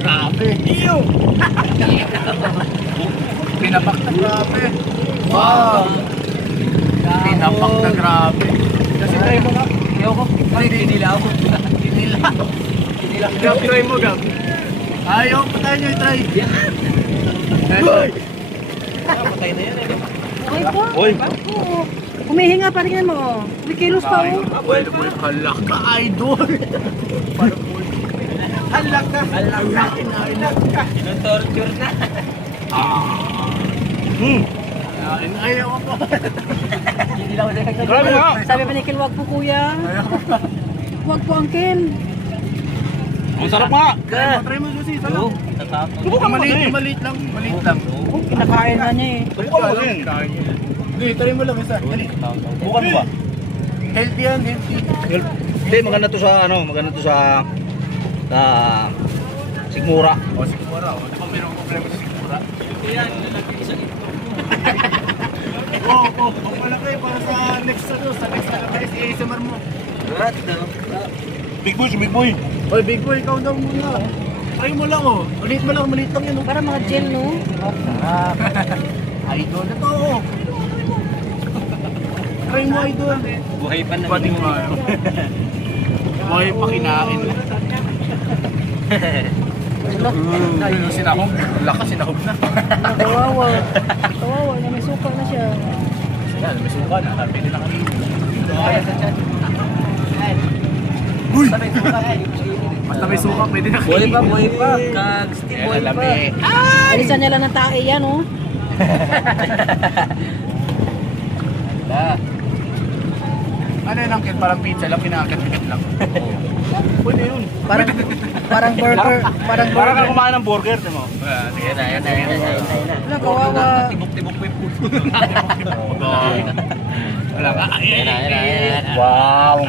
Grabe. Iyo! Pinapak na grabe. Wow! Pinapak na grabe. Kasi try mo nga. Ayaw ko. Dinilaw. Gab, try mo, Gab. Ayaw, patay nyo, try. Hoy! Patay na yan, eh. Okay po. Hoy! Humihinga pa rin mo. May kilos pa oh. Halak ka, idol! Halak ka! Halak ka! Torture na. Ayaw ako. Grabe nga. Sabi pa ni Kel, wag po kuya. Wag po Uncle. Ang sarap nga. Try mo, Susi, isa lang. Subukan mo din. Maliit lang. Maliit lang. Oh, kinakain na niya eh. Subukan mo din. Hindi, try mo lang isa. Dali. Subukan mo ba? Healthy yan, healthy. Hindi, maganda to sa ano, maganda to sa sigmura. O, sigmura. O, di ba mayroong problema sa sigmura? Yan, lalagay sa ito. Oo, malaki para sa next tayo si ASMR mo. Big boy, si Big boy. Oy, big boy, ikaw daw muna. Try mo lang oh. Maliit lang yun. Para mga gel no. Idol na to. Try mo, idol. Buhay pa na. Pwede mo nga. Buhay pa kinain. Ayun, sinahog. Lakas, sinahog na. Kawawa. Kawawa na may suka na siya. Yan, may suka na. Pwede na kami. Kaya sa chat. Uy! Basta may suka, pwede na kami. Buhay pa. Kag-stick, buhay pa. Alisan niya lang ng tae yan oh. Ano yun, Angkit? Parang pizza lang, pinakagat-kagat lang. Pwede yun. Parang burger. Parang Parang burger. kang kumain ng burger, di mo? Sige na, yan na. Wala, kawawa. Tibok-tibok pa yung puso. Wala ka. Wow!